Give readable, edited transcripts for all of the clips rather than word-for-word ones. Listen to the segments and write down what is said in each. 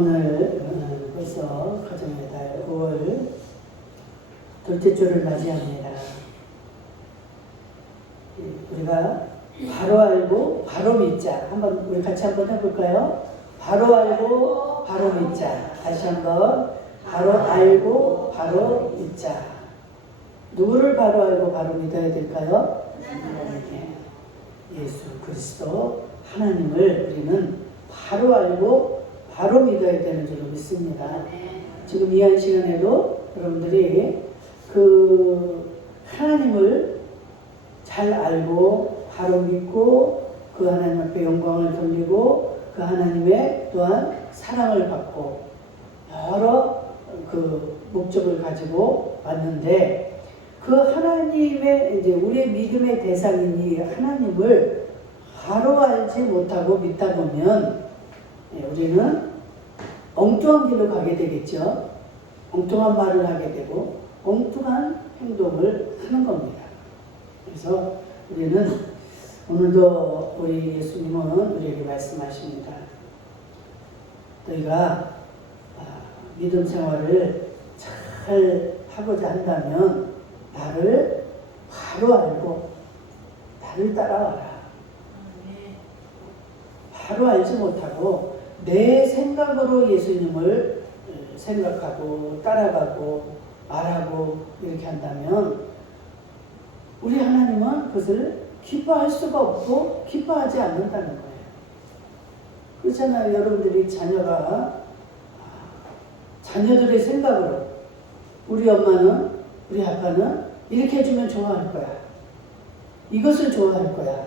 오늘 벌써 가정의 달 5월 둘째 주를 맞이합니다. 우리가 바로 알고 바로 믿자. 한번 우리 같이 한번 해볼까요? 바로 알고 바로 믿자. 다시 한번 바로 알고 바로 믿자. 누구를 바로 알고 바로 믿어야 될까요? 예수 그리스도 하나님을 우리는 바로 알고 바로 믿어야 되는 줄로 믿습니다. 지금 이 한 시간에도 여러분들이 그 하나님을 잘 알고 바로 믿고 그 하나님 앞에 영광을 돌리고 그 하나님의 또한 사랑을 받고 여러 그 목적을 가지고 왔는데 그 하나님의 이제 우리의 믿음의 대상인 이 하나님을 바로 알지 못하고 믿다 보면 우리는 엉뚱한 길로 가게 되겠죠. 엉뚱한 말을 하게 되고 엉뚱한 행동을 하는 겁니다. 그래서 우리는 오늘도 우리 예수님은 우리에게 말씀하십니다. 너희가 믿음 생활을 잘 하고자 한다면 나를 바로 알고 나를 따라와라. 바로 알지 못하고 내 생각으로 예수님을 생각하고 따라가고 말하고 이렇게 한다면 우리 하나님은 그것을 기뻐할 수가 없고 기뻐하지 않는다는 거예요. 그렇잖아요. 여러분들이 자녀들의 생각으로 우리 엄마는 우리 아빠는 이렇게 해주면 좋아할 거야. 이것을 좋아할 거야.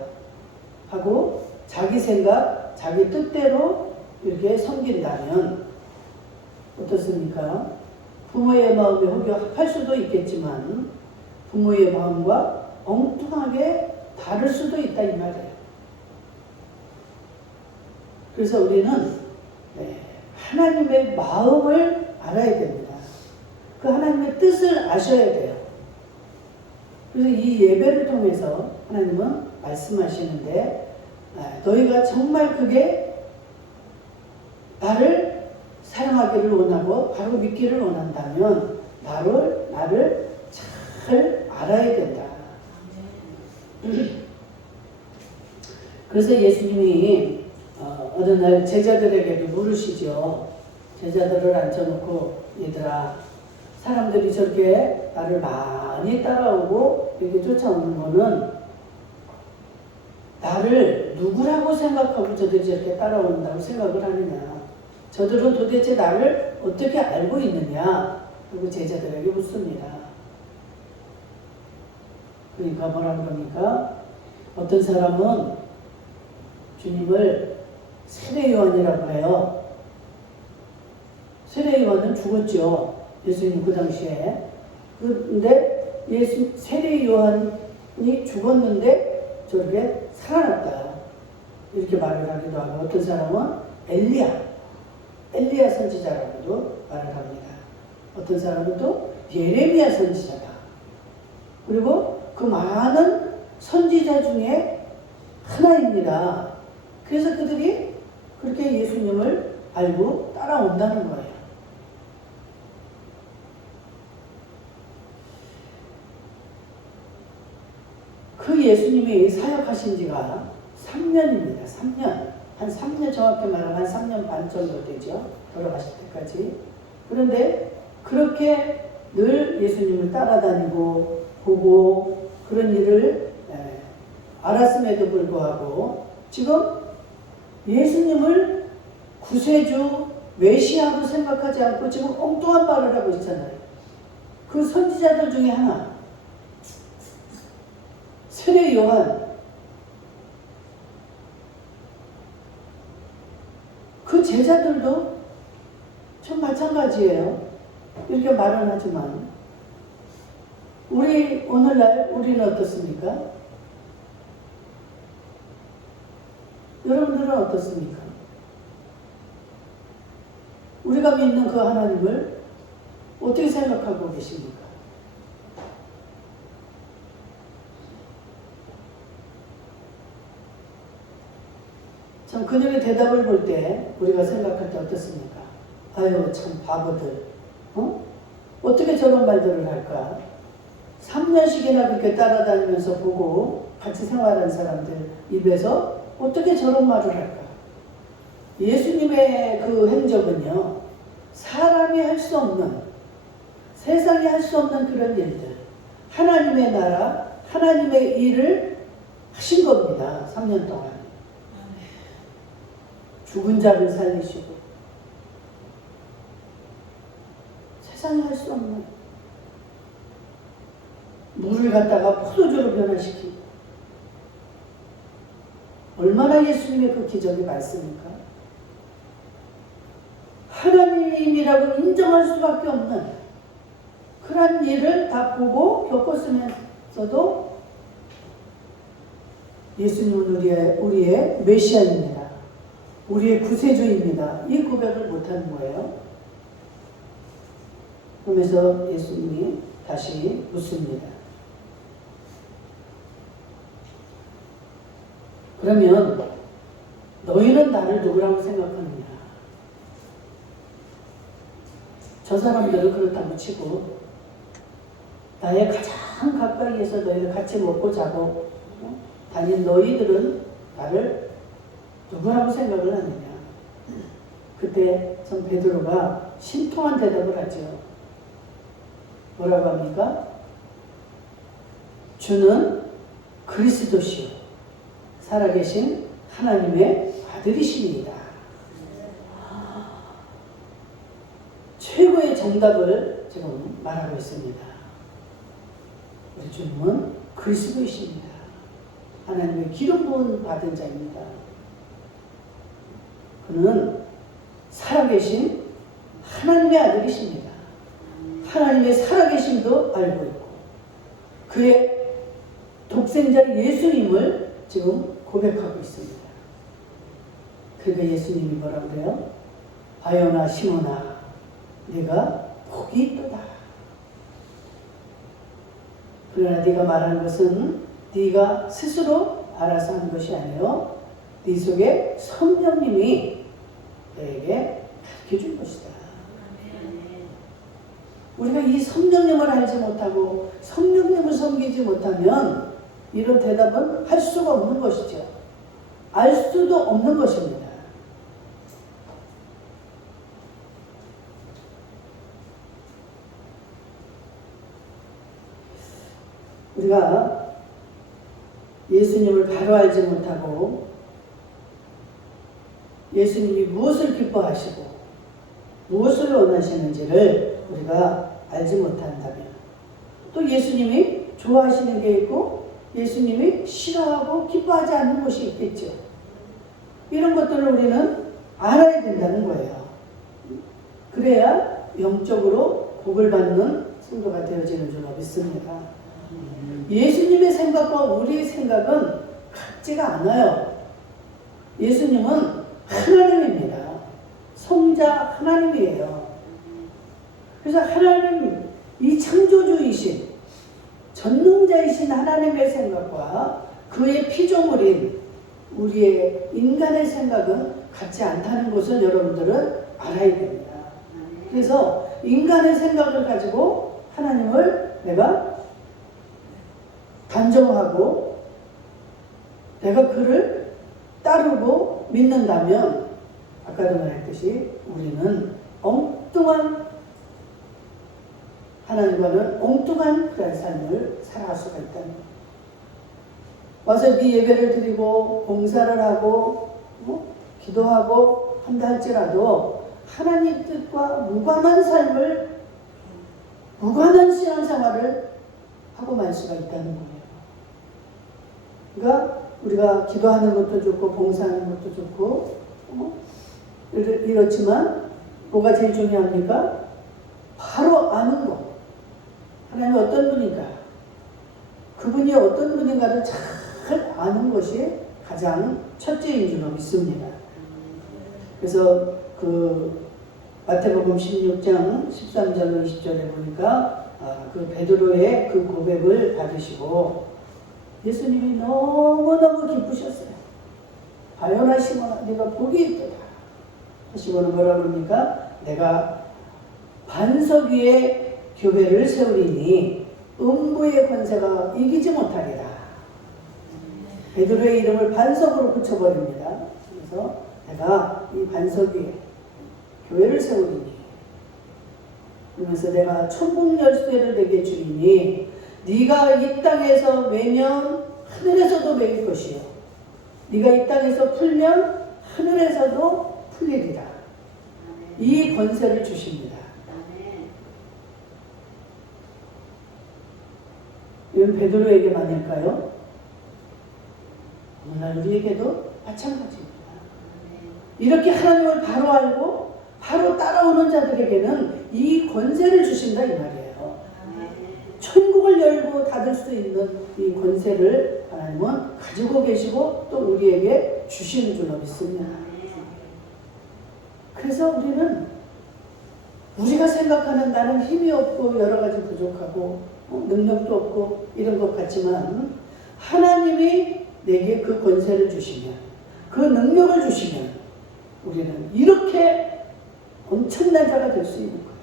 하고 자기 생각, 자기 뜻대로 이렇게 섬긴다면 어떻습니까? 부모의 마음에 혹여 합할 수도 있겠지만 부모의 마음과 엉뚱하게 다를 수도 있다 이 말이에요. 그래서 우리는 하나님의 마음을 알아야 됩니다. 그 하나님의 뜻을 아셔야 돼요. 그래서 이 예배를 통해서 하나님은 말씀하시는데 너희가 정말 그게 나를 사랑하기를 원하고 바로 믿기를 원한다면 나를 잘 알아야 된다. 그래서 예수님이 어느 날 제자들에게 물으시죠. 제자들을 앉혀놓고 얘들아 사람들이 저렇게 나를 많이 따라오고 이렇게 쫓아오는 거는 나를 누구라고 생각하고 저들이 저렇게 따라온다고 생각을 하느냐. 저들은 도대체 나를 어떻게 알고 있느냐. 그리고 제자들에게 묻습니다. 그러니까 뭐라 그러니까 어떤 사람은 주님을 세례 요한이라고 해요. 세례 요한은 죽었죠. 예수님 그 당시에. 그런데 세례 요한이 죽었는데 저렇게 살아났다. 이렇게 말을 하기도 하고 어떤 사람은 엘리야 선지자라고도 말을 합니다. 어떤 사람은 또 예레미야 선지자다. 그리고 그 많은 선지자 중에 하나입니다. 그래서 그들이 그렇게 예수님을 알고 따라온다는 거예요. 그 예수님이 사역하신 지가 3년입니다. 3년. 한 3년 정확히 말하면 한 3년 반 정도 되죠. 돌아가실 때까지. 그런데 그렇게 늘 예수님을 따라다니고 보고 그런 일을 알았음에도 불구하고 지금 예수님을 구세주 메시아로 생각하지 않고 지금 엉뚱한 말을 하고 있잖아요. 그 선지자들 중에 하나 세례 요한 그 제자들도 좀 마찬가지예요. 이렇게 말은 하지만 오늘날 우리는 어떻습니까? 여러분들은 어떻습니까? 우리가 믿는 그 하나님을 어떻게 생각하고 계십니까? 참 그들의 대답을 볼 때 우리가 생각할 때 어떻습니까? 아유 참 바보들. 어떻게 저런 말들을 할까? 3년씩이나 그렇게 따라다니면서 보고 같이 생활한 사람들 입에서 어떻게 저런 말을 할까? 예수님의 그 행적은요, 사람이 할 수 없는, 세상이 할 수 없는 그런 일들, 하나님의 나라, 하나님의 일을 하신 겁니다. 3년 동안. 죽은 자를 살리시고, 세상이 할 수 없는 물을 갖다가 포도주로 변화시키고, 얼마나 예수님의 그 기적이 많습니까? 하나님이라고 인정할 수밖에 없는 그런 일을 다 보고 겪었으면서도 예수님은 우리의 메시아입니다. 우리의 구세주입니다. 이 고백을 못하는 거예요. 그러면서 예수님이 다시 묻습니다. 그러면 너희는 나를 누구라고 생각하느냐? 저 사람들은 그렇다고 치고 나의 가장 가까이에서 너희를 같이 먹고 자고 다닌 너희들은 나를 누구라고 생각을 하느냐? 그때 전 베드로가 신통한 대답을 하죠. 뭐라고 합니까? 주는 그리스도시요 살아계신 하나님의 아들이십니다. 최고의 정답을 지금 말하고 있습니다. 우리 주님은 그리스도이십니다. 하나님의 기름 부은 받은 자입니다. 그는 살아계신 하나님의 아들이십니다. 하나님의 살아계심도 알고 있고 그의 독생자 예수님을 지금 고백하고 있습니다. 그러니까 예수님이 뭐라고 그래요? 바요나 시몬아 네가 복이 있도다. 그러나 네가 말하는 것은 네가 스스로 알아서 하는 것이 아니요 네 속에 성령님이 너에게 가르쳐준 것이다. 우리가 이 성령님을 알지 못하고 성령님을 섬기지 못하면 이런 대답은 할 수가 없는 것이죠. 알 수도 없는 것입니다. 우리가 예수님을 바로 알지 못하고 예수님이 무엇을 기뻐하시고 무엇을 원하시는지를 우리가 알지 못한다면 또 예수님이 좋아하시는 게 있고 예수님이 싫어하고 기뻐하지 않는 것이 있겠죠. 이런 것들을 우리는 알아야 된다는 거예요. 그래야 영적으로 복을 받는 성도가 되어지는 줄 믿습니다. 예수님의 생각과 우리의 생각은 같지가 않아요. 예수님은 하나님입니다. 성자 하나님이에요. 그래서 하나님, 이 창조주이신 전능자이신 하나님의 생각과 그의 피조물인 우리의 인간의 생각은 같지 않다는 것을 여러분들은 알아야 됩니다. 그래서 인간의 생각을 가지고 하나님을 내가 단정하고 내가 그를 따르고 믿는다면 아까도 말했듯이 우리는 엉뚱한 하나님과는 엉뚱한 그런 삶을 살아갈 수가 있다는 거예요. 와서 네 예배를 드리고 봉사를 하고 기도하고 한다 할지라도 하나님 뜻과 무관한 삶을 무관한 신앙생활을 하고 말 수가 있다는 거예요. 그러니까 우리가 기도하는 것도 좋고 봉사하는 것도 좋고 이렇지만 뭐가 제일 중요합니까? 바로 아는 것. 하나님이 어떤 분인가, 그분이 어떤 분인가를 잘 아는 것이 가장 첫째인 줄로 믿습니다. 그래서 그 마태복음 16장 13절 20절에 보니까 그 베드로의 그 고백을 받으시고 예수님이 너무너무 기쁘셨어요. 바요나 시몬아 네가 복이 있도다 하시고는 뭐라 그럽니까? 내가 반석 위에 교회를 세우리니 음부의 권세가 이기지 못하리라. 베드로의 이름을 반석으로 붙여버립니다. 그래서 내가 이 반석 위에 교회를 세우리니, 그러면서 내가 천국 열쇠를 내게 주리니 네가 이 땅에서 매면 하늘에서도 매일 것이요 네가 이 땅에서 풀면 하늘에서도 풀리리라. 이 권세를 주십니다. 이건 베드로에게만일까요? 오늘날 우리에게도 마찬가지입니다. 이렇게 하나님을 바로 알고 바로 따라오는 자들에게는 이 권세를 주신다 이 말이에요. 천국을 열고 닫을 수 있는 이 권세를 하나님은 가지고 계시고 또 우리에게 주시는 줄로 믿습니다. 그래서 우리는 우리가 생각하는 나는 힘이 없고 여러 가지 부족하고 능력도 없고 이런 것 같지만 하나님이 내게 그 권세를 주시면, 그 능력을 주시면 우리는 이렇게 엄청난 자가 될 수 있는 거예요.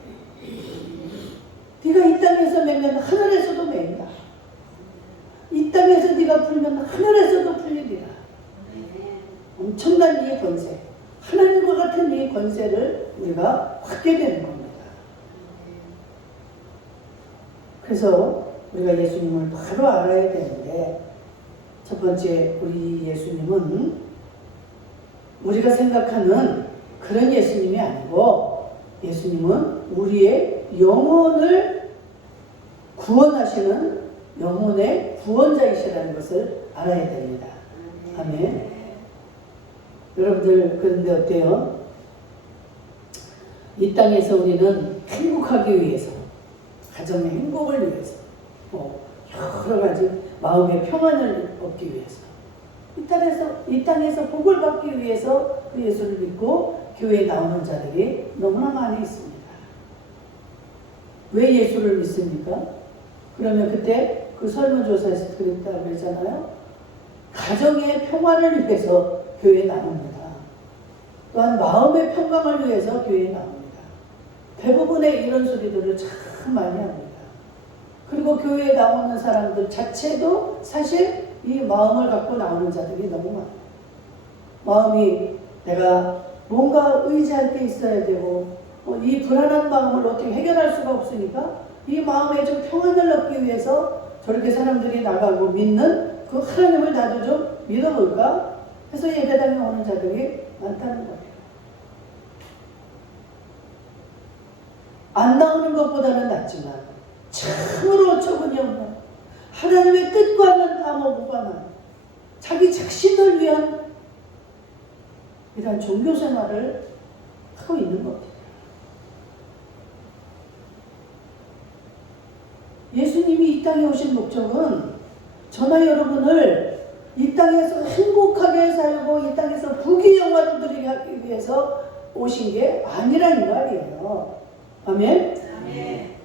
네가 이 땅에서 매면 하늘에서도 맨다. 이 땅에서 네가 풀면 하늘에서도 풀리리라. 엄청난 이 권세, 하나님과 같은 이 권세를 우리가 받게 되는 겁니다. 그래서 우리가 예수님을 바로 알아야 되는데, 첫 번째 우리 예수님은 우리가 생각하는 그런 예수님이 아니고 예수님은 우리의 영혼을 구원하시는 영혼의 구원자이시라는 것을 알아야 됩니다. 아멘. 여러분들 그런데 어때요? 이 땅에서 우리는 행복하기 위해서, 가정의 행복을 위해서, 여러 가지 마음의 평안을 얻기 위해서, 이 땅에서 복을 받기 위해서 그 예수를 믿고 교회에 나오는 자들이 너무나 많이 있습니다. 왜 예수를 믿습니까? 그러면 그때 그 설문조사에서 그랬다고 그랬잖아요. 가정의 평안을 위해서 교회에 나옵니다. 또한 마음의 평강을 위해서 교회에 나옵니다. 대부분의 이런 소리들을 참 많이 합니다. 그리고 교회에 나오는 사람들 자체도 사실 이 마음을 갖고 나오는 자들이 너무 많아요. 마음이 내가 뭔가 의지할 게 있어야 되고 이 불안한 마음을 어떻게 해결할 수가 없으니까 이 마음에 좀 평안을 얻기 위해서 저렇게 사람들이 나가고 믿는 그 하나님을 나도 좀 믿어볼까 해서 예배당에 오는 자들이 많다는 거예요. 안 나오는 것보다는 낫지만 참으로 어처구니 없는 하나님의 뜻과는 아무 무관한 자기 자신을 위한 이런 종교 생활을 하고 있는 겁니다. 예수님이 이 땅에 오신 목적은 저나 여러분을 이 땅에서 행복하게 살고 이 땅에서 부귀영화를 누리게 하기 위해서 오신 게 아니라 이 말이에요. 아멘? 아멘.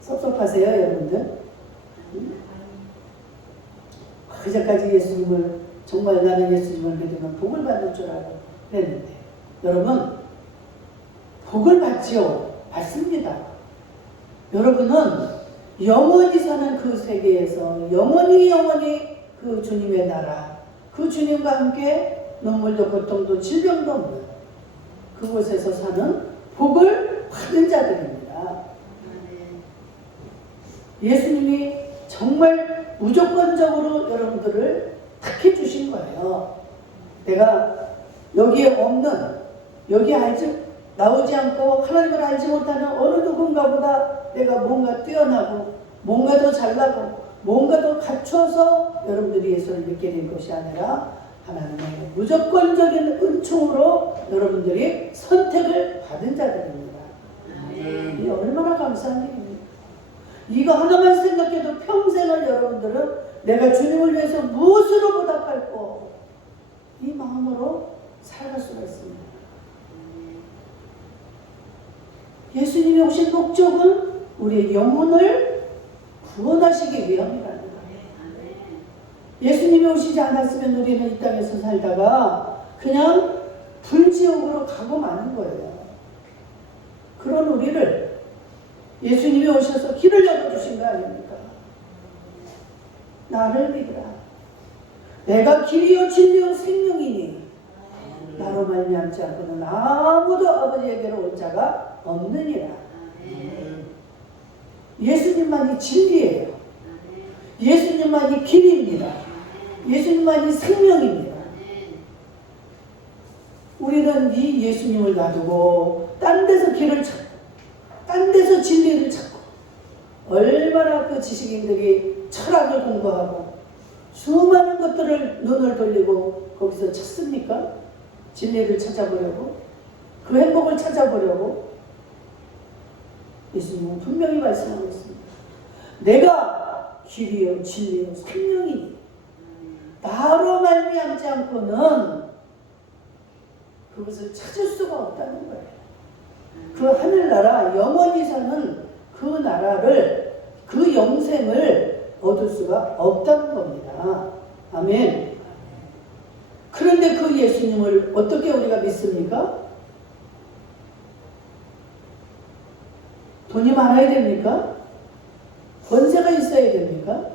섭섭하세요, 여러분들? 그제까지 예수님을 정말 나는 예수님을 믿으면 복을 받을 줄 알고 그랬는데 여러분 복을 받지요. 받습니다. 여러분은 영원히 사는 그 세계에서 영원히 그 주님의 나라, 그 주님과 함께 눈물도 고통도 질병도 없는 그곳에서 사는 복을 받은 자들입니다. 예수님이 정말 무조건적으로 여러분들을 택해 주신 거예요. 내가 여기에 없는, 여기 나오지 않고 하나님을 알지 못하는 어느 누군가보다 내가 뭔가 뛰어나고 뭔가 더 잘나고 뭔가 더 갖춰서 여러분들이 예수를 믿게 된 것이 아니라 하나님의 무조건적인 은총으로 여러분들이 선택을 받은 자들입니다. 이 얼마나 감사한 일입니까? 이거 하나만 생각해도 평생을 여러분들은 내가 주님을 위해서 무엇으로 보답할고 이 마음으로 살아갈 수가 있습니다. 예수님이 오신 목적은 우리의 영혼을 구원하시기 위함이라는 거예요. 예수님이 오시지 않았으면 우리는 이 땅에서 살다가 그냥 불지옥으로 가고 마는 거예요. 그런 우리를 예수님이 오셔서 길을 열어주신 거 아닙니까? 나를 믿으라. 내가 길이요 진리요 생명이니 나로 말미암지 않고는 아무도 아버지에게로 올 자가 없느니라. 예수님만이 진리예요. 예수님만이 길입니다. 예수님만이 생명입니다. 우리는 이 예수님을 놔두고 딴 데서 길을 찾고 딴 데서 진리를 찾고 얼마나 그 지식인들이 철학을 공부하고 수많은 것들을 눈을 돌리고 거기서 찾습니까? 진리를 찾아보려고 그 행복을 찾아보려고. 예수님은 분명히 말씀하고 있습니다. 내가 길이요 진리요 생명이니 나로 말미암지 않고는 그것을 찾을 수가 없다는 거예요. 그 하늘나라 영원히 사는 그 나라를 그 영생을 얻을 수가 없다는 겁니다. 아멘. 그런데 그 예수님을 어떻게 우리가 믿습니까? 돈이 많아야 됩니까? 권세가 있어야 됩니까?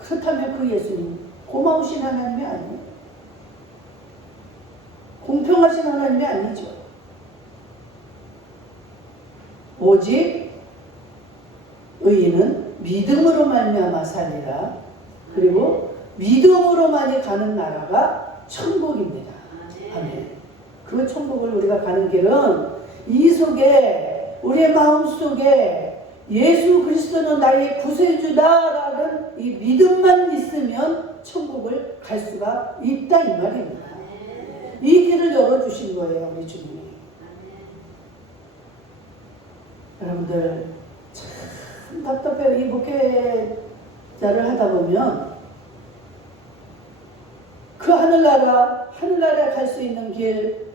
그렇다면 그 예수님 고마우신 하나님이 아니에요. 공평하신 하나님이 아니죠. 오직 의인은 믿음으로 말미암아 살리라. 그리고 믿음으로만이 가는 나라가 천국입니다. 아멘. 그 천국을 우리가 가는 길은 이 속에 우리의 마음 속에 예수 그리스도는 나의 구세주다라는 이 믿음만 있으면 천국을 갈 수가 있다 이 말입니다. 이 길을 열어주신 거예요 우리 주님이. 여러분들 참 답답해요. 이 목회자를 하다 보면 그 하늘나라에 갈 수 있는 길,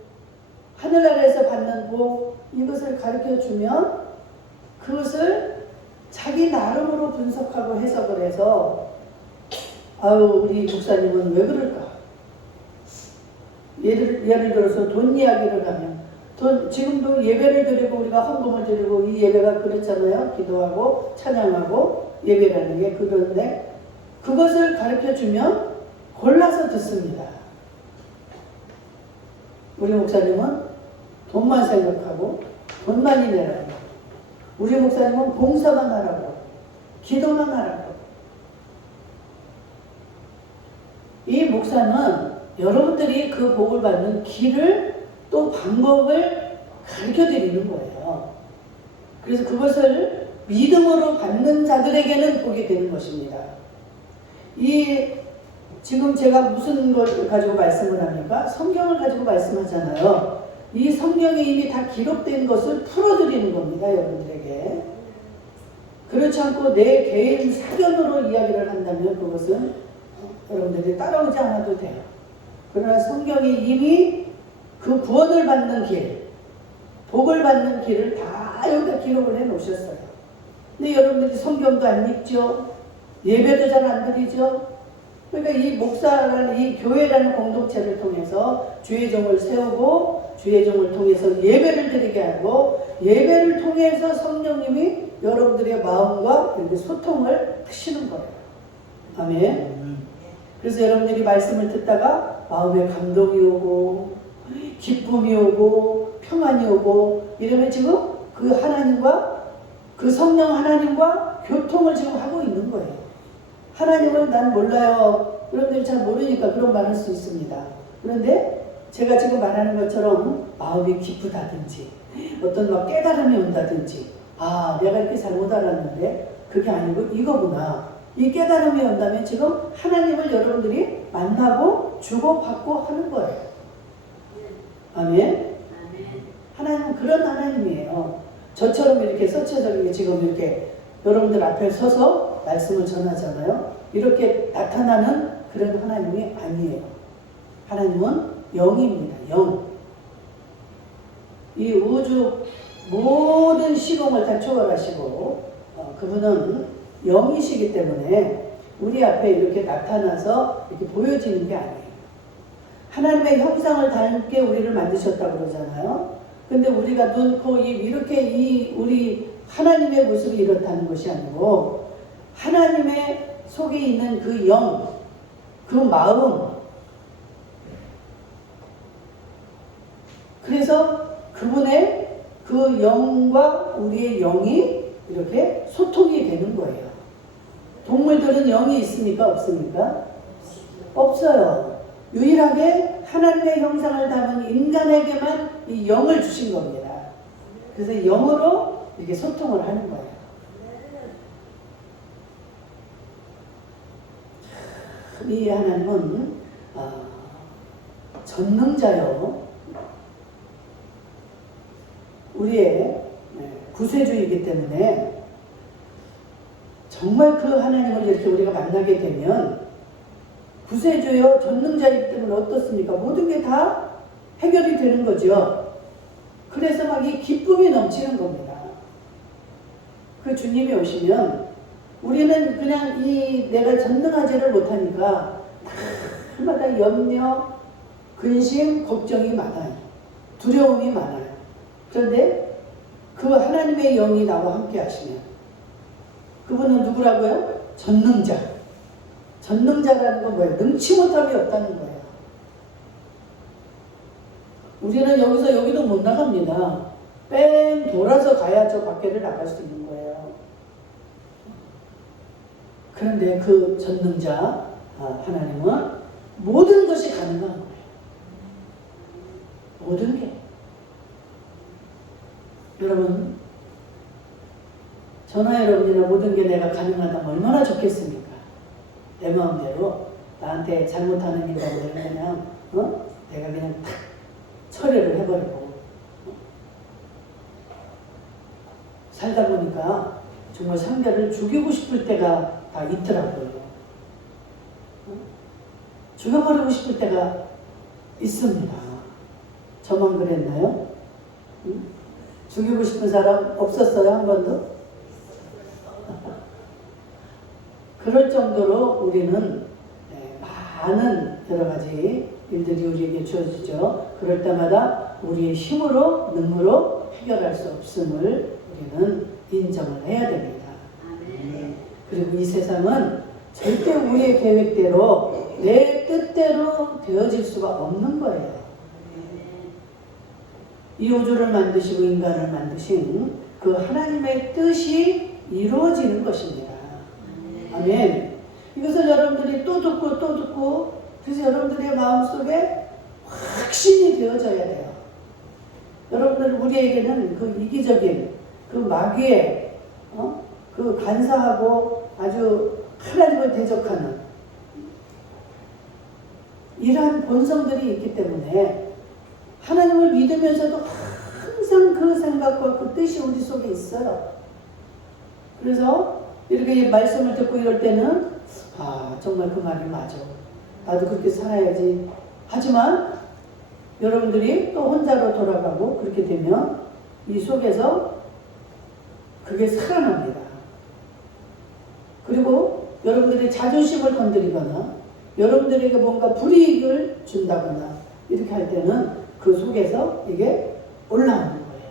하늘나라에서 받는 복, 이것을 가르쳐 주면 그것을 자기 나름으로 분석하고 해석을 해서 아유 우리 목사님은 왜 그럴까? 예를 들어서 돈 이야기를 하면 지금도 예배를 드리고 우리가 헌금을 드리고 이 예배가 그렇잖아요. 기도하고 찬양하고 예배라는 게. 그런데 그것을 가르쳐 주면 골라서 듣습니다. 우리 목사님은 돈만 생각하고 돈만이 내라고, 우리 목사님은 봉사만 하라고, 기도만 하라고. 이 목사는 여러분들이 그 복을 받는 길을 또 방법을 가르쳐 드리는 거예요. 그래서 그것을 믿음으로 받는 자들에게는 복이 되는 것입니다. 지금 제가 무슨 걸 가지고 말씀을 합니까? 성경을 가지고 말씀하잖아요. 이 성경에 이미 다 기록된 것을 풀어드리는 겁니다, 여러분들에게. 그렇지 않고 내 개인 사견으로 이야기를 한다면 그것은 여러분들이 따라오지 않아도 돼요. 그러나 성경이 이미 그 구원을 받는 길, 복을 받는 길을 다 여기다 기록을 해 놓으셨어요. 근데 여러분들이 성경도 안 읽죠? 예배도 잘 안 드리죠? 그러니까 이 목사라는 이 교회라는 공동체를 통해서 주의 종을 세우고 주의 종을 통해서 예배를 드리게 하고 예배를 통해서 성령님이 여러분들의 마음과 이렇게 소통을 하시는 거예요. 아멘. 그래서 여러분들이 말씀을 듣다가 마음에 감동이 오고 기쁨이 오고 평안이 오고 이러면 지금 그 하나님과 그 성령 하나님과 교통을 지금 하고 있는 거예요. 하나님을 난 몰라요. 여러분들이 잘 모르니까 그런 말 할 수 있습니다. 그런데 제가 지금 말하는 것처럼 마음이 기쁘다든지 어떤 막 깨달음이 온다든지 아 내가 이렇게 잘못 알았는데 그게 아니고 이거구나. 이 깨달음이 온다면 지금 하나님을 여러분들이 만나고 주고받고 하는 거예요. 아멘. 하나님은 그런 하나님이에요. 저처럼 이렇게 서체적이게 지금 이렇게 여러분들 앞에 서서 말씀을 전하잖아요. 이렇게 나타나는 그런 하나님이 아니에요. 하나님은 영입니다. 영. 이 우주 모든 시공을 다 초월하시고 그분은 영이시기 때문에 우리 앞에 이렇게 나타나서 이렇게 보여지는 게 아니에요. 하나님의 형상을 닮게 우리를 만드셨다고 그러잖아요. 근데 우리가 눈, 코, 입 이렇게 우리 하나님의 모습이 이렇다는 것이 아니고 하나님의 속에 있는 그 영, 그 마음, 그래서 그분의 그 영과 우리의 영이 이렇게 소통이 되는 거예요. 동물들은 영이 있습니까? 없습니까? 없어요. 유일하게 하나님의 형상을 담은 인간에게만 이 영을 주신 겁니다. 그래서 영으로 이렇게 소통을 하는 거예요. 이 하나님은 전능자요. 우리의 구세주이기 때문에 정말 그 하나님을 이렇게 우리가 만나게 되면 구세주요 전능자이기 때문에 어떻습니까? 모든 게 다 해결이 되는 거죠. 그래서 막 이 기쁨이 넘치는 겁니다. 그 주님이 오시면 우리는 그냥 이 내가 전능하지를 못하니까 날마다 염려, 근심, 걱정이 많아요. 두려움이 많아요. 그런데 그 하나님의 영이 나와 함께 하시면 그분은 누구라고요? 전능자. 전능자라는 건 뭐예요? 능치 못함이 없다는 거예요. 우리는 여기서 여기도 못 나갑니다. 뺑 돌아서 가야 저 밖에를 나갈 수 있는 거예요. 그런데 그 전능자 하나님은 모든 것이 가능한 거예요. 모든 게. 여러분, 저나 여러분이나 모든 게 내가 가능하다면 얼마나 좋겠습니까? 내 마음대로 나한테 잘못하는 인간들은 그냥 내가 그냥 탁 처리를 해버리고 살다 보니까 정말 상대를 죽이고 싶을 때가 다 있더라고요. 죽여버리고 싶을 때가 있습니다. 저만 그랬나요? 죽이고 싶은 사람 없었어요? 한 번도? 그럴 정도로 우리는 많은 여러 가지 일들이 우리에게 주어지죠. 그럴 때마다 우리의 힘으로, 능으로 해결할 수 없음을 우리는 인정을 해야 됩니다. 그리고 이 세상은 절대 우리의 계획대로 내 뜻대로 되어질 수가 없는 거예요. 이 우주를 만드시고 인간을 만드신 그 하나님의 뜻이 이루어지는 것입니다. 아멘. 이것을 여러분들이 또 듣고 그래서 여러분들의 마음속에 확신이 되어져야 돼요. 여러분들 우리에게는 그 이기적인 그 마귀의 그 간사하고 아주 하나님을 대적하는 이러한 본성들이 있기 때문에 하나님을 믿으면서도 항상 그 생각과 그 뜻이 우리 속에 있어요. 그래서 이렇게 말씀을 듣고 이럴 때는 정말 그 말이 맞아. 나도 그렇게 살아야지. 하지만 여러분들이 또 혼자로 돌아가고 그렇게 되면 이 속에서 그게 살아납니다. 그리고 여러분들의 자존심을 건드리거나 여러분들에게 뭔가 불이익을 준다거나 이렇게 할 때는 그 속에서 이게 올라오는 거예요.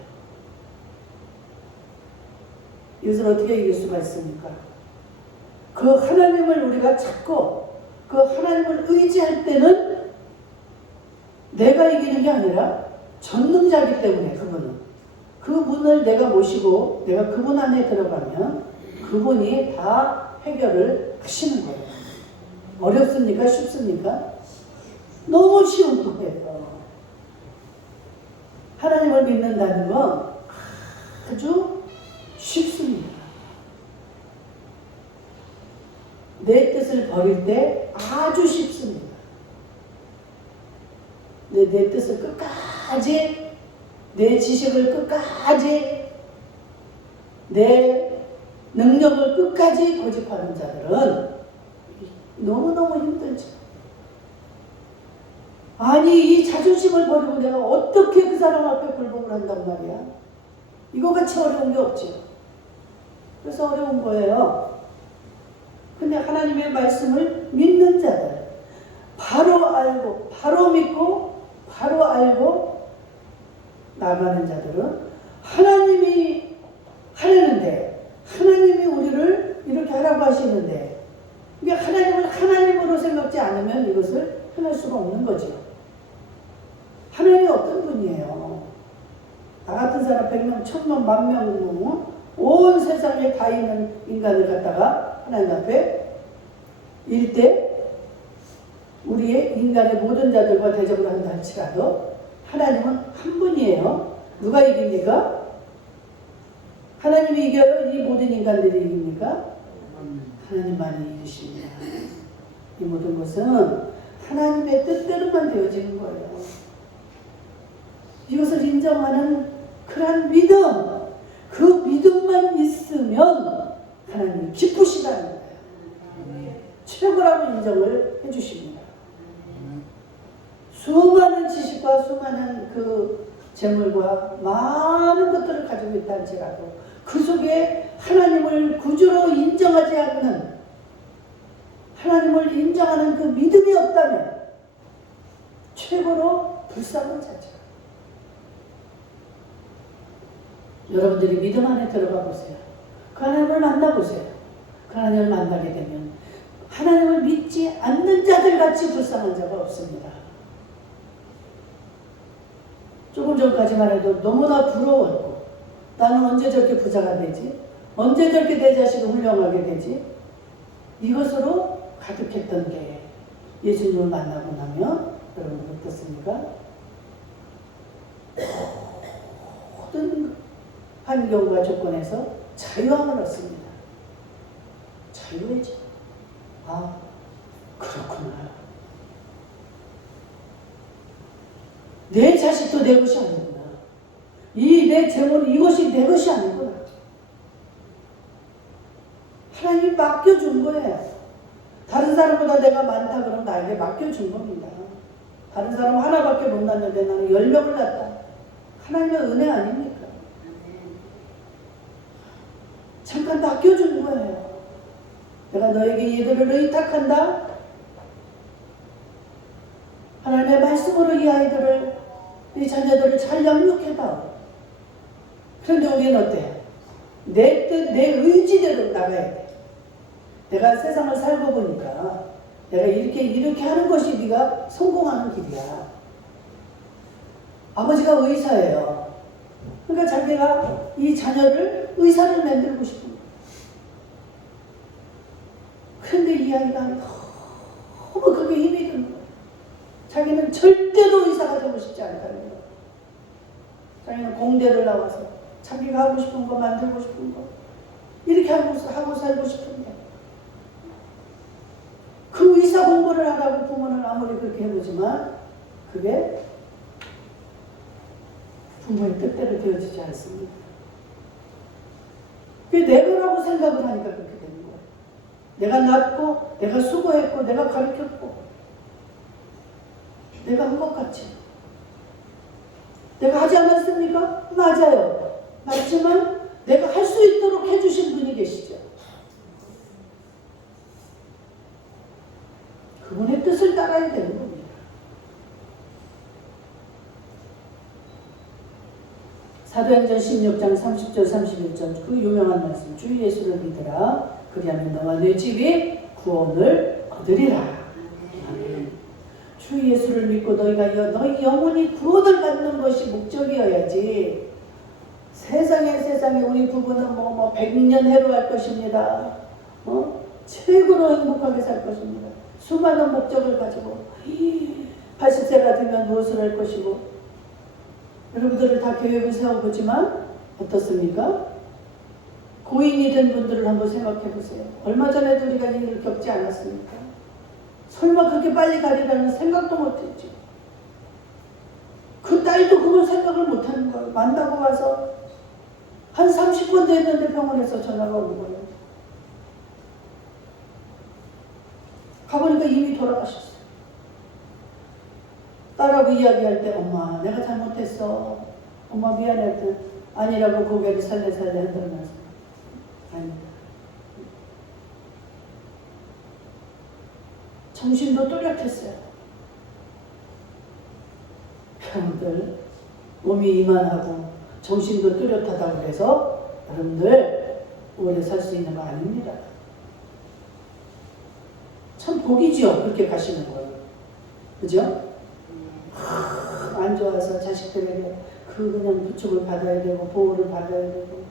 이것을 어떻게 이길 수가 있습니까? 그 하나님을 우리가 찾고 그 하나님을 의지할 때는 내가 이기는 게 아니라 전능자이기 때문에 그분을 내가 모시고 내가 그분 안에 들어가면 그분이 다 해결을 하시는 거예요. 어렵습니까? 쉽습니까? 너무 쉬운 거예요. 하나님을 믿는다는 건 아주 쉽습니다. 내 뜻을 버릴 때 아주 쉽습니다. 내 뜻을 끝까지, 내 지식을 끝까지, 내 능력을 끝까지 고집하는 자들은 너무너무 힘들죠. 아니, 이 자존심을 버리고 내가 어떻게 그 사람 앞에 굴복을 한단 말이야? 이거 같이 어려운 게 없죠. 그래서 어려운 거예요. 근데 하나님의 말씀을 믿는 자들, 바로 알고, 바로 믿고, 바로 알고, 나아가는 자들은 하나님이 하려는데, 하나님이 우리를 이렇게 하라고 하시는데, 이게 하나님을 하나님으로 생각지 않으면 이것을 행할 수가 없는 거죠. 하나님이 어떤 분이에요? 나 같은 사람 100명, 1000명, 10,000명, 온 세상에 다 있는 인간을 갖다가 하나님 앞에 일대 우리의 인간의 모든 자들과 대적을 한다 할지라도 하나님은 한 분이에요. 누가 이깁니까? 하나님이 이겨요? 이 모든 인간들이 이깁니까? 하나님만이 이기십니다. 이 모든 것은 하나님의 뜻대로만 되어지는 거예요. 이것을 인정하는 그런 믿음, 그 믿음만 있으면 하나님이 기쁘시다는 거예요. 최고라고 인정을 해주십니다. 수많은 지식과 수많은 그 재물과 많은 것들을 가지고 있다 할지라도 그 속에 하나님을 구주로 인정하지 않는, 하나님을 인정하는 그 믿음이 없다면 최고로 불쌍한 자죠. 여러분들이 믿음 안에 들어가 보세요. 그 하나님을 만나보세요. 그 하나님을 만나게 되면 하나님을 믿지 않는 자들 같이 불쌍한 자가 없습니다. 조금 전까지만 해도 너무나 부러웠고, 나는 언제 저렇게 부자가 되지? 언제 저렇게 내 자식을 훌륭하게 되지? 이것으로 가득했던 게 예수님을 만나고 나면 여러분 어떻습니까? 모든 환경과 조건에서 자유함을 얻습니다. 자유해져. 아, 그렇구나. 내 자식도 내 것이 아니구나. 이 내 재물, 이것이 내 것이 아니구나. 하나님이 맡겨준 거예요. 다른 사람보다 내가 많다 그러면 나에게 맡겨준 겁니다. 다른 사람 하나밖에 못 낳는데 나는 10명을 낳았다. 하나님의 은혜 아닙니까? 잠깐 맡겨준 거예요. 내가 너에게 얘들을 의탁한다. 하나님의 말씀으로 이 아이들을, 이 자녀들을 잘 양육해다. 그런데 우리는 어때요? 내 뜻, 내 의지대로 나가야 돼. 내가 세상을 살고 보니까 내가 이렇게 하는 것이 네가 성공하는 길이야. 아버지가 의사예요. 그러니까 자기가 이 자녀를 의사를 만들고 싶은 거예요. 그런데 이 아이가 너무 그게 힘이 드는 거예요. 자기는 절대로 의사가 되고 싶지 않다는 거예요. 자기는 공대를 나와서 자기가 하고 싶은 거, 만들고 싶은 거 이렇게 하고 살고 싶은데 그 의사 공부를 하라고 부모는 아무리 그렇게 해보지만 그게 부모의 뜻대로 되어지지 않습니다. 그게 내 거라고 생각을 하니까 그렇게 되는 거예요. 내가 낳고, 내가 수고했고, 내가 가르쳤고, 내가 한 것 같이. 내가 하지 않았습니까? 맞아요. 맞지만 내가 할 수 있도록 해주신 분이 계시죠. 그분의 뜻을 따라야 되는 겁니다. 사도행전 16장 30절 31절 그 유명한 말씀, 주 예수를 믿으라 그리하면 너와 내 집이 구원을 얻으리라. 아멘. 주 예수를 믿고 너희 영혼이 구원을 받는 것이 목적이어야지. 세상에 우리 부부는 뭐 100년 해로할 것입니다. 최고로 행복하게 살 것입니다. 수많은 목적을 가지고 80세가 되면 무엇을 할 것이고, 여러분들을 다 계획을 세워보지만 어떻습니까? 고인이 된 분들을 한번 생각해 보세요. 얼마 전에도 우리가 이 일을 겪지 않았습니까? 설마 그렇게 빨리 가리라는 생각도 못했죠. 그 딸도 그걸 생각을 못하는 거예요. 만나고 와서 한 30분 됐는데 병원에서 전화가 오는 거예요. 가보니까 이미 돌아가셨어요. 딸하고 이야기할 때 엄마 내가 잘못했어. 엄마 미안해 할 때 아니라고 고개를 살래살래 흔들면서 아닙니다. 정신도 또렷했어요. 여러분들 몸이 이만하고 정신도 뚜렷하다고 해서 여러분들 오래 살 수 있는 거 아닙니다. 참 복이죠. 그렇게 가시는 거예요. 그죠? 안 좋아서 자식들에게 그냥 부축을 받아야 되고 보호를 받아야 되고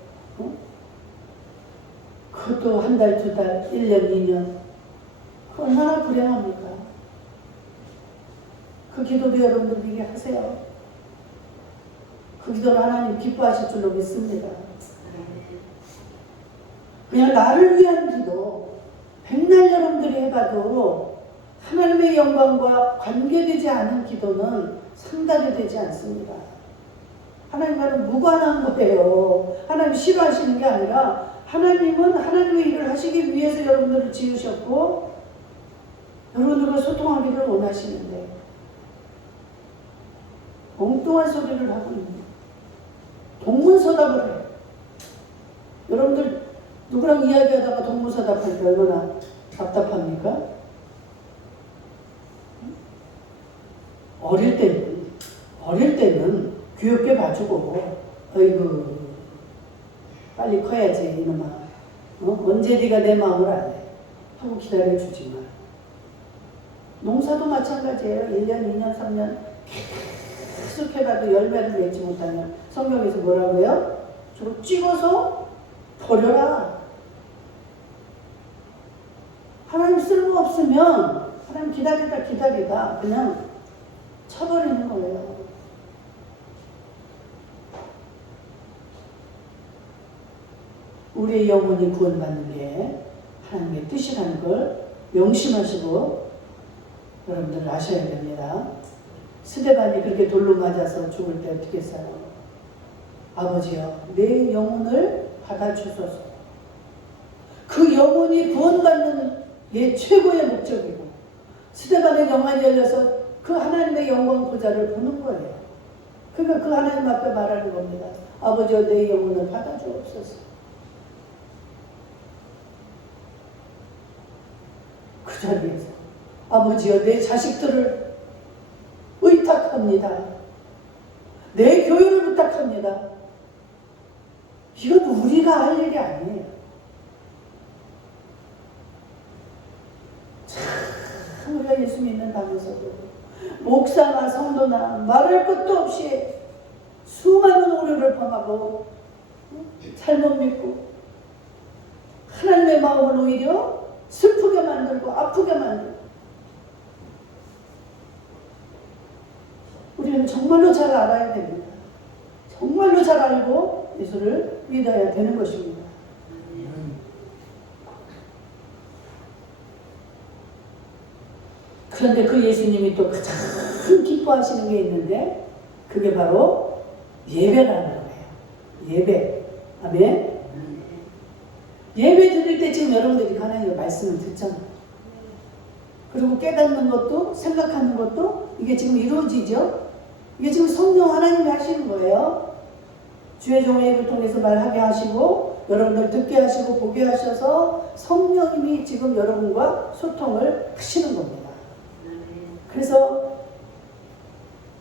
그것도 한 달, 두 달, 1년, 2년 그 얼마나 불행합니까? 그 기도도 여러분들에게 하세요. 그 기도를 하나님 기뻐하실 줄로 믿습니다. 그냥 나를 위한 기도 백날 여러분들이 해봐도 하나님의 영광과 관계되지 않은 기도는 상달이 되지 않습니다. 하나님과는 무관한 거예요. 하나님 싫어하시는 게 아니라 하나님은 하나님의 일을 하시기 위해서 여러분들을 지으셨고 여러분들과 소통하기를 원하시는데 엉뚱한 소리를 하고 있는 동문서답을 해요. 여러분들 누구랑 이야기하다가 동문서답할 때 얼마나 답답합니까? 어릴 때는 귀엽게 봐주고 어이구 빨리 커야지 이놈아 언제 네가 내 마음을 알래 하고 기다려주지만 농사도 마찬가지예요. 1년, 2년, 3년 계속 해봐도 열매를 맺지 못하면 성경에서 뭐라고 해요? 저거 찍어서 버려라. 하나님 쓸모없으면 하나님 기다리다 그냥 쳐버리는 거예요. 우리의 영혼이 구원받는 게 하나님의 뜻이라는 걸 명심하시고 여러분들 아셔야 됩니다. 스데반이 그렇게 돌로 맞아서 죽을 때 어떻게 했어요? 아버지여 내 영혼을 받아주소서. 그 영혼이 구원받는 내 최고의 목적이고 스데반의 영안이 열려서 그 하나님의 영광 보좌를 보는 거예요. 그러니까 그 하나님 앞에 말하는 겁니다. 아버지여 내 영혼을 받아주옵소서. 그 자리에서 아버지여 내 자식들을 의탁합니다. 내 교육을 부탁합니다. 이건 우리가 할 일이 아니에요. 참 우리가 예수 믿는다면서도 목사나 성도나 말할 것도 없이 수많은 오류를 범하고 잘못 믿고 하나님의 마음을 오히려 슬프게 만들고 아프게 만들고 우리는 정말로 잘 알아야 됩니다. 정말로 잘 알고 예수를 믿어야 되는 것입니다. 그런데 그 예수님이 또 가장 기뻐하시는 게 있는데 그게 바로 예배라는 거예요. 예배. 아멘. 예배 드릴 때 지금 여러분들이 하나님의 말씀을 듣잖아요. 그리고 깨닫는 것도 생각하는 것도 이게 지금 이루어지죠. 이게 지금 성령 하나님이 하시는 거예요. 주의 종의 입을 통해서 말하게 하시고 여러분들 듣게 하시고 보게 하셔서 성령님이 지금 여러분과 소통을 하시는 겁니다. 그래서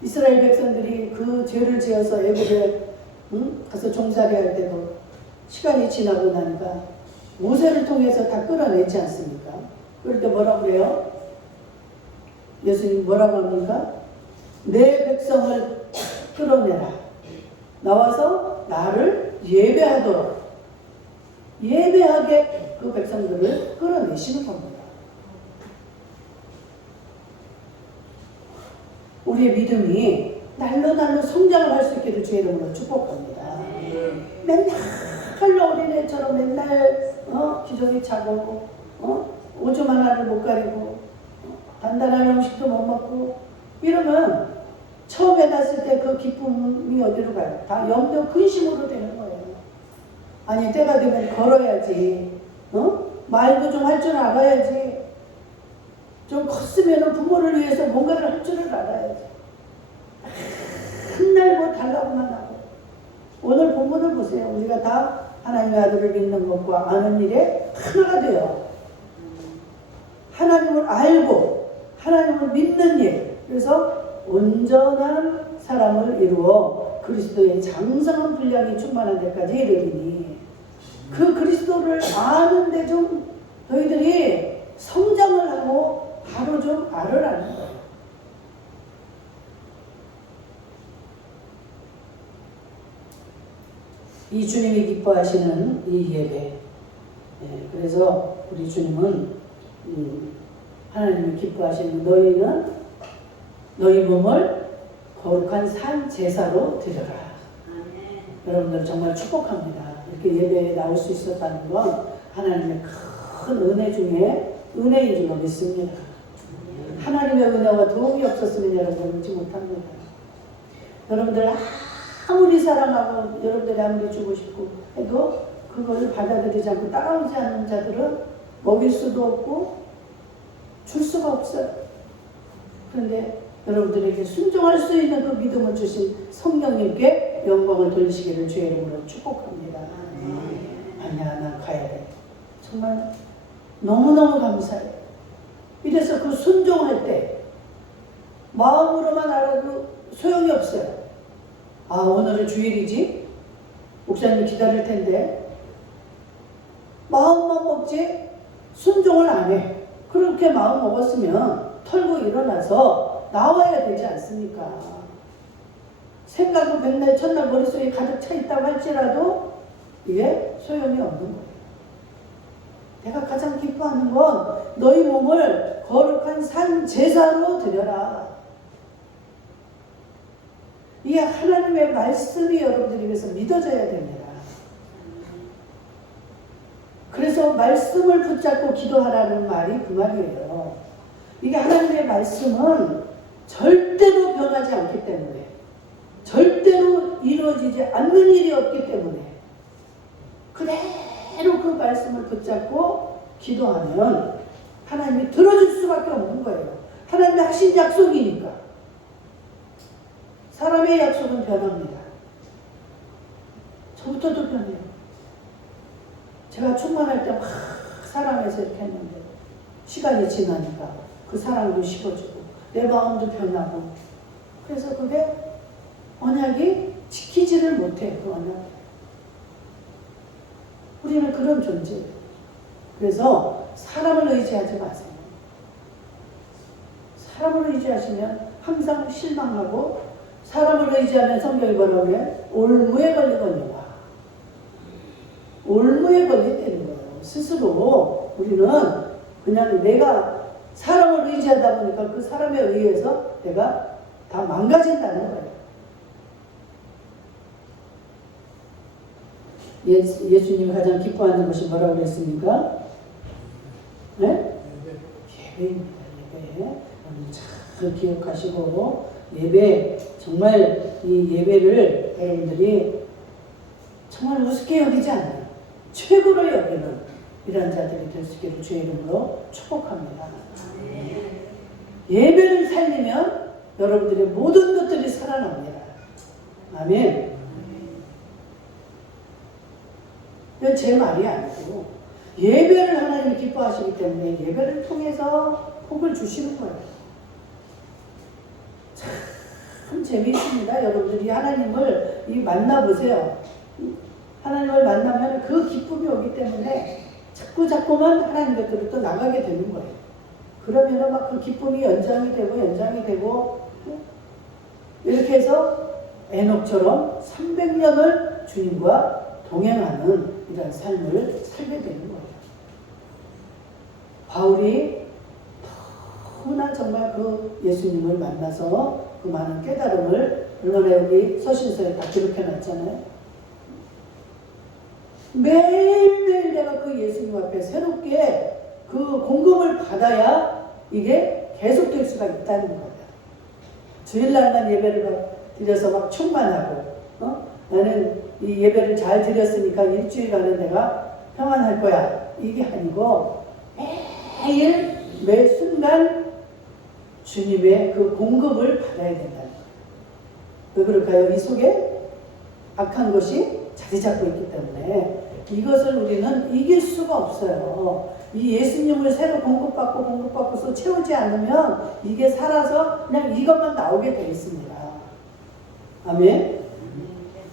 이스라엘 백성들이 그 죄를 지어서 애굽에 가서 종살이 할 때도 시간이 지나고 나니까 모세를 통해서 다 끌어내지 않습니까? 그럴 때 뭐라고 그래요? 예수님 뭐라고 합니까? 내 백성을 끌어내라. 나와서 나를 예배하도록 예배하게 그 백성들을 끌어내시는 겁니다. 우리의 믿음이 날로 성장을 할 수 있기를 주의 이름으로 축복합니다. 맨날 어린애처럼 맨날 기저귀 차고 오줌 하나를 못 가리고 단단한 음식도 못 먹고 이러면 처음에 났을 때 그 기쁨이 어디로 가요? 다 염려 근심으로 되는 거예요. 아니 때가 되면 걸어야지. 말도 좀 할 줄 알아야지. 좀 컸으면 부모를 위해서 뭔가를 할 줄을 알아야지. 한날 뭐 달라고만 하고. 오늘 본문을 보세요. 우리가 다 하나님의 아들을 믿는 것과 아는 일에 하나가 돼요. 하나님을 알고 하나님을 믿는 일. 그래서 온전한 사람을 이루어 그리스도의 장성한 분량이 충만한 데까지 이르리니 그 그리스도를 아는데 좀 너희들이 성장을 하고 바로 좀 알으라는 거예요. 이 주님이 기뻐하시는 이 예배. 그래서 우리 주님은 하나님이 기뻐하시는 너희는 너희 몸을 거룩한 산 제사로 드려라. 여러분들 정말 축복합니다. 이렇게 예배에 나올 수 있었다는 건 하나님의 큰 은혜 중에 은혜인 줄로 믿습니다. 하나님의 은혜와 도움이 없었으면 여러분들 믿지 못합니다. 여러분들 아무리 사랑하고 여러분들이 아무리 주고 싶고 해도 그걸 받아들이지 않고 따라오지 않는 자들은 먹일 수도 없고 줄 수가 없어요. 그런데 여러분들에게 순종할 수 있는 그 믿음을 주신 성령님께 영광을 돌리시기를 주의 이름으로 축복합니다. 아니야, 난 가야 돼. 정말 너무너무 감사해. 이래서 그 순종할 때 마음으로만 알아도 소용이 없어요. 아, 오늘은 주일이지? 목사님 기다릴 텐데. 마음만 먹지 순종을 안 해. 그렇게 마음 먹었으면 털고 일어나서 나와야 되지 않습니까? 생각은 백날 첫날 머릿속에 가득 차 있다고 할지라도 이게 소용이 없는 거예요. 내가 가장 기뻐하는 건 너희 몸을 거룩한 산 제사로 드려라. 이게 하나님의 말씀이 여러분들이 위해서 믿어져야 됩니다. 그래서 말씀을 붙잡고 기도하라는 말이 그 말이에요. 이게 하나님의 말씀은 절대로 변하지 않기 때문에, 절대로 이루어지지 않는 일이 없기 때문에 그대로 그 말씀을 붙잡고 기도하면 하나님이 들어줄 수밖에 없는 거예요. 하나님의 하신 약속이니까. 사람의 약속은 변합니다. 저부터도 변해요. 제가 충만할 때 막 사랑해서 이렇게 했는데 시간이 지나니까 그 사랑도 식어지고 내 마음도 변하고 그래서 그게 언약이 지키지를 못해요. 그 언약. 우리는 그런 존재예요. 그래서 사람을 의지하지 마세요. 사람을 의지하시면 항상 실망하고 사람을 의지하면 성경이 뭐라고 그래? 올무에 걸리거니와. 올무에 걸린다는 거예요. 스스로 우리는 그냥 내가 사람을 의지하다 보니까 그 사람에 의해서 내가 다 망가진다는 거예요. 예수님이 가장 기뻐하는 것이 뭐라고 그랬습니까? 네? 예배입니다. 예배. 여러분 잘 기억하시고 예배, 정말 이 예배를 여러분들이 정말 우습게 여기지 않아요. 최고로 여기는 이런 자들이 될 수 있기를 주의 이름으로 축복합니다. 예배를 살리면 여러분들의 모든 것들이 살아납니다. 아멘. 이건 제 말이 아니고 예배를 하나님이 기뻐하시기 때문에 예배를 통해서 복을 주시는 거예요. 참 재미있습니다. 여러분들이 하나님을 만나보세요. 하나님을 만나면 그 기쁨이 오기 때문에 자꾸만 하나님 곁으로 또 나가게 되는 거예요. 그러면 막 그 기쁨이 연장이 되고 이렇게 해서 에녹처럼 300년을 주님과 동행하는 이런 삶을 살게 되는 거예요. 바울이 너무나 정말 그 예수님을 만나서 그 많은 깨달음을 얼마나 여기 서신서에 다 기록해놨잖아요. 매일매일 내가 그 예수님 앞에 새롭게 그 공급을 받아야 이게 계속될 수가 있다는 거예요. 주일날만 예배를 드려서 막 충만하고 나는 이 예배를 잘 드렸으니까 일주일간은 내가 평안할 거야. 이게 아니고 매일 매 순간 주님의 그 공급을 받아야 된다는 거예요. 왜 그럴까요? 이 속에 악한 것이 자리 잡고 있기 때문에 이것을 우리는 이길 수가 없어요. 이 예수님을 새로 공급받고서 채우지 않으면 이게 살아서 그냥 이것만 나오게 되어 있습니다. 아멘.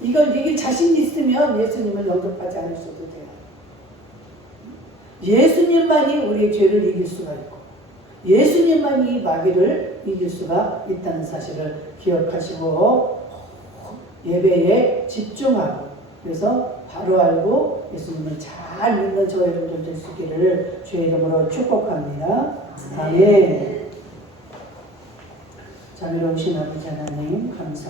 이걸 이길 자신 있으면 예수님을 영접하지 않으셔도 돼요. 예수님만이 우리의 죄를 이길 수가 있고 예수님만이 마귀를 이길 수가 있다는 사실을 기억하시고 예배에 집중하고 그래서 바로 알고 예수님을 잘 믿는 저의 여러분들 될 수 있기를 주의 이름으로 축복합니다. 아멘. 자비로우신 아버지 하나님 감사합니다.